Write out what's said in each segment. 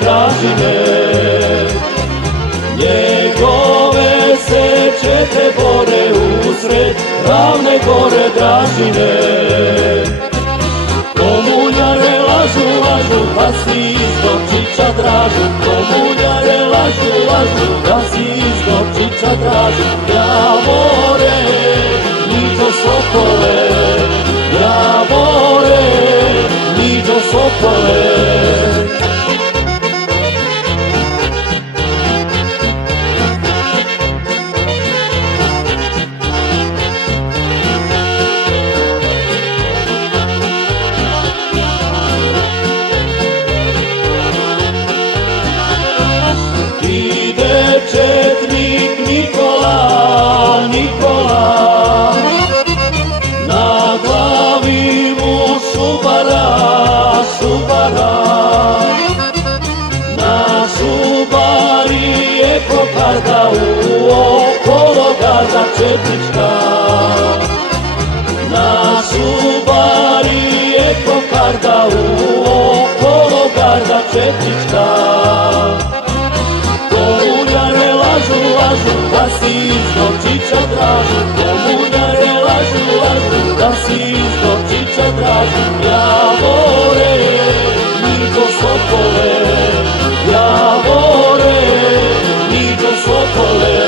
Dražine, njegove seče te bore usred ravne gore Dražine. Komunjare lažu, da si iz Novčića Dražu, komunjare lažu, da si iz Novčića Dražu. Javore, niđo Sokole, Javore, niđo Sokole. Ide četnik Nikola, Nikola, na glavi mu šubara, šubara. Na šubari je kokarda, uokolo garda četnička. Na šubari je kokarda, uokolo garda četnička. Komunjare lažu, da si iz Novčića Dražu, komunjare lažu, da si iz Novčića Dražu. Javore, niđo Sokole, Javore, niđo Sokole.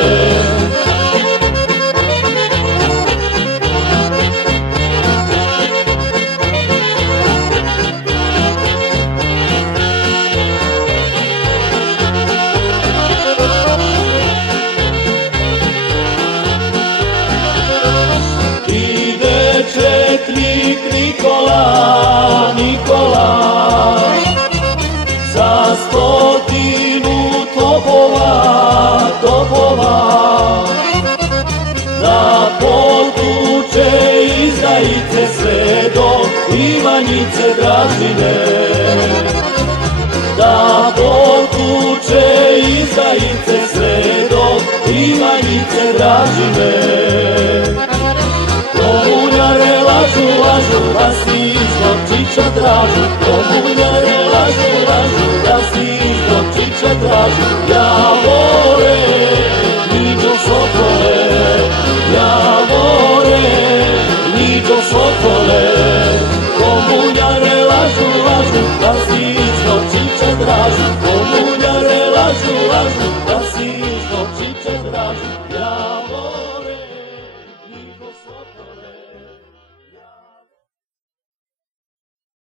Četnik Nikola, Nikola, za 100 topova, topova, da potuče izdajice sve do Ivanjice Dražine. Da potuče izdajice sve do Ivanjice Dražine. Komunjare lažu, da si iz Novčića Dražu, komunjare lažu, da si iz Novčića Dražu.